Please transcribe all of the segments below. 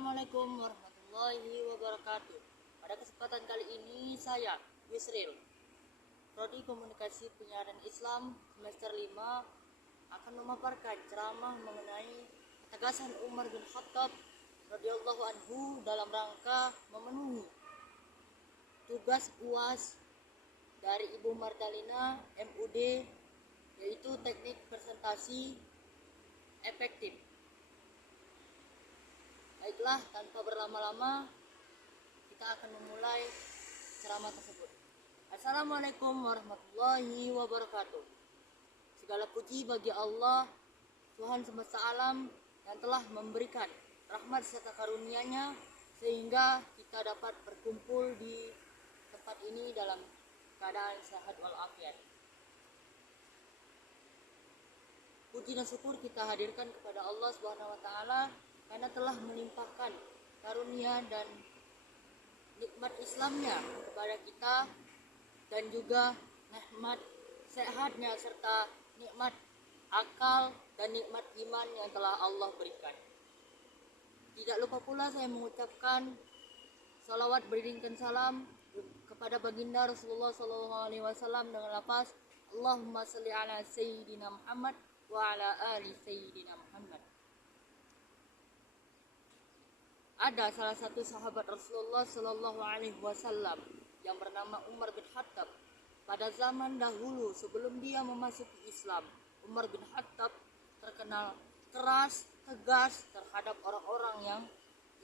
Assalamualaikum warahmatullahi wabarakatuh. Pada kesempatan kali ini saya, Yusril, Prodi Komunikasi Penyiaran Islam semester 5 akan memaparkan ceramah mengenai ketegasan Umar bin Khattab radhiyallahu anhu dalam rangka memenuhi tugas UAS dari Ibu Martalina MUD, yaitu teknik presentasi efektif. Baiklah, tanpa berlama-lama kita akan memulai ceramah tersebut. Assalamualaikum warahmatullahi wabarakatuh. Segala puji bagi Allah, Tuhan semesta alam, yang telah memberikan rahmat serta karunia-Nya sehingga kita dapat berkumpul di tempat ini dalam keadaan sehat walafiat. Puji dan syukur kita hadirkan kepada Allah Subhanahu wa taala karena telah melimpahkan karunia dan nikmat Islamnya kepada kita, dan juga nikmat sehatnya serta nikmat akal dan nikmat iman yang telah Allah berikan. Tidak lupa pula saya mengucapkan salawat beriringkan salam kepada baginda Rasulullah SAW dengan lafaz Allahumma salli ala Sayyidina Muhammad wa ala ali Sayyidina Muhammad. Ada salah satu sahabat Rasulullah Sallallahu Alaihi Wasallam yang bernama Umar bin Khattab. Pada zaman dahulu sebelum dia memasuki Islam, Umar bin Khattab terkenal keras, tegas terhadap orang-orang yang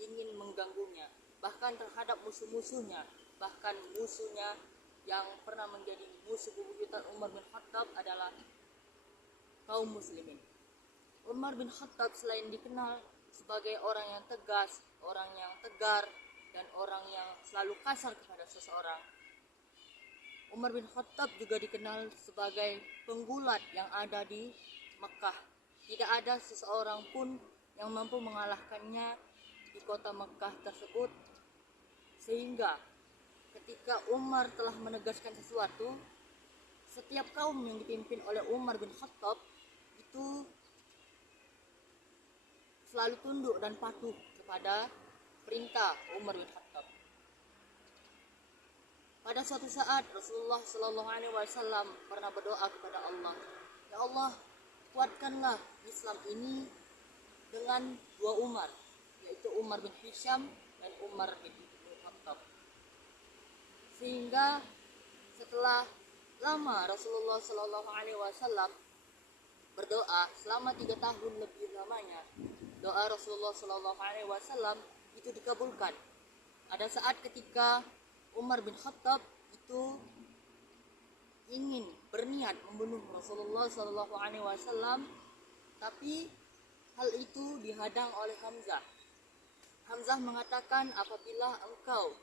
ingin mengganggunya, bahkan terhadap musuh-musuhnya. Bahkan musuhnya yang pernah menjadi musuh bebuyutan Umar bin Khattab adalah kaum muslimin. Umar bin Khattab selain dikenal sebagai orang yang tegas, orang yang tegar, dan orang yang selalu kasar kepada seseorang, Umar bin Khattab juga dikenal sebagai penggulat yang ada di Mekah. Tidak ada seseorang pun yang mampu mengalahkannya di kota Mekah tersebut, sehingga ketika Umar telah menegaskan sesuatu, setiap kaum yang dipimpin oleh Umar bin Khattab itu selalu tunduk dan patuh kepada perintah Umar bin Khattab. Pada suatu saat Rasulullah Shallallahu Alaihi Wasallam pernah berdoa kepada Allah, ya Allah, kuatkanlah Islam ini dengan dua Umar, yaitu Umar bin Hisham dan Umar bin Khattab. Sehingga setelah lama Rasulullah Shallallahu Alaihi Wasallam berdoa selama 3 tahun lebih lamanya, doa Rasulullah Shallallahu Alaihi Wasallam itu dikabulkan. Ada saat ketika Umar bin Khattab itu ingin berniat membunuh Rasulullah Shallallahu Alaihi Wasallam, tapi hal itu dihadang oleh Hamzah. Hamzah mengatakan, apabila engkau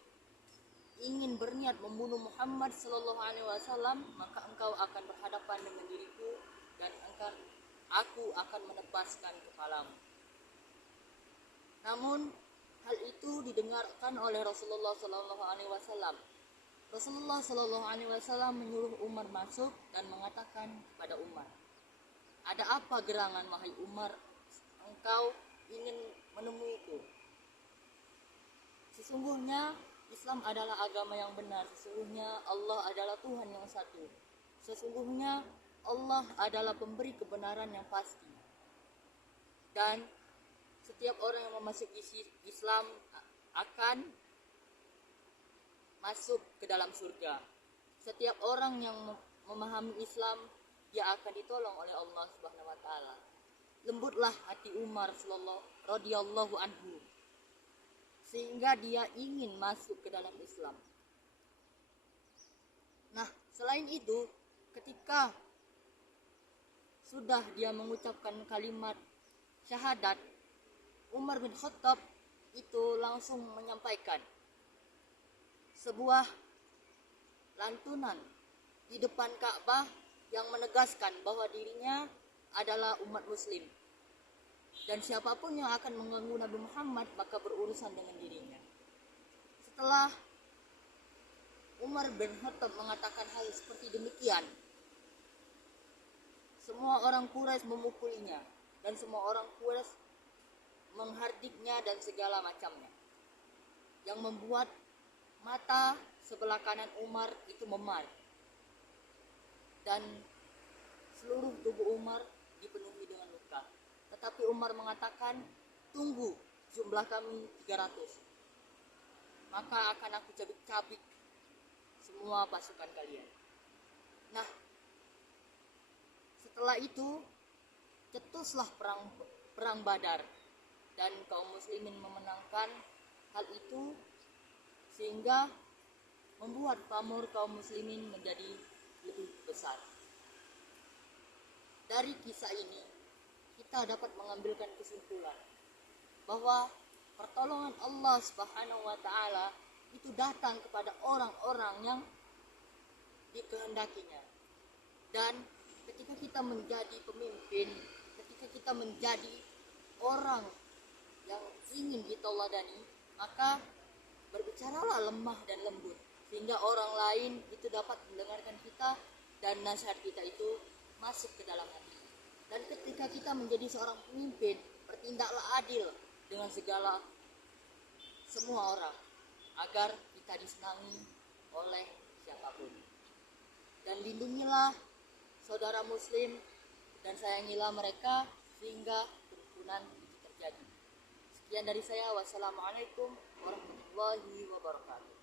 ingin berniat membunuh Muhammad Shallallahu Alaihi Wasallam, maka engkau akan berhadapan dengan diriku dan aku akan menebaskan kepalamu. Namun hal itu didengarkan oleh Rasulullah Sallallahu Alaihi Wasallam. Rasulullah Sallallahu Alaihi Wasallam menyuruh Umar masuk dan mengatakan kepada Umar, ada apa gerangan wahai Umar, engkau ingin menemuiku? Sesungguhnya Islam adalah agama yang benar. Sesungguhnya Allah adalah Tuhan yang satu. Sesungguhnya Allah adalah pemberi kebenaran yang pasti. Dan setiap orang yang memasuki Islam akan masuk ke dalam surga. Setiap orang yang memahami Islam, dia akan ditolong oleh Allah Subhanahu wa taala. Lembutlah hati Umar radhiyallahu anhu sehingga dia ingin masuk ke dalam Islam. Nah, selain itu, ketika sudah dia mengucapkan kalimat syahadat, Umar bin Khattab itu langsung menyampaikan sebuah lantunan di depan Ka'bah yang menegaskan bahwa dirinya adalah umat muslim, dan siapapun yang akan mengganggu Nabi Muhammad maka berurusan dengan dirinya. Setelah Umar bin Khattab mengatakan hal seperti demikian, semua orang Quraisy memukulinya, dan semua orang Quraisy menghardiknya dan segala macamnya, yang membuat mata sebelah kanan Umar itu memar dan seluruh tubuh Umar dipenuhi dengan luka. Tetapi Umar mengatakan, tunggu, jumlah kami 300, maka akan aku cabik-cabik semua pasukan kalian. Nah, setelah itu cetuslah perang Badar, dan kaum muslimin memenangkan hal itu, sehingga membuat pamor kaum muslimin menjadi lebih besar. Dari kisah ini kita dapat mengambilkan kesimpulan bahwa pertolongan Allah Subhanahu wa taala itu datang kepada orang-orang yang dikehendakinya. Dan ketika kita menjadi pemimpin, ketika kita menjadi orang yang ingin diteladani, maka berbicaralah lemah dan lembut, sehingga orang lain itu dapat mendengarkan kita dan nasihat kita itu masuk ke dalam hati. Dan ketika kita menjadi seorang pemimpin, bertindaklah adil dengan semua orang, agar kita disenangi oleh siapapun. Dan lindungilah saudara muslim dan sayangilah mereka sehingga kerukunan itu terjadi. Sekian dari saya. Wassalamualaikum warahmatullahi wabarakatuh.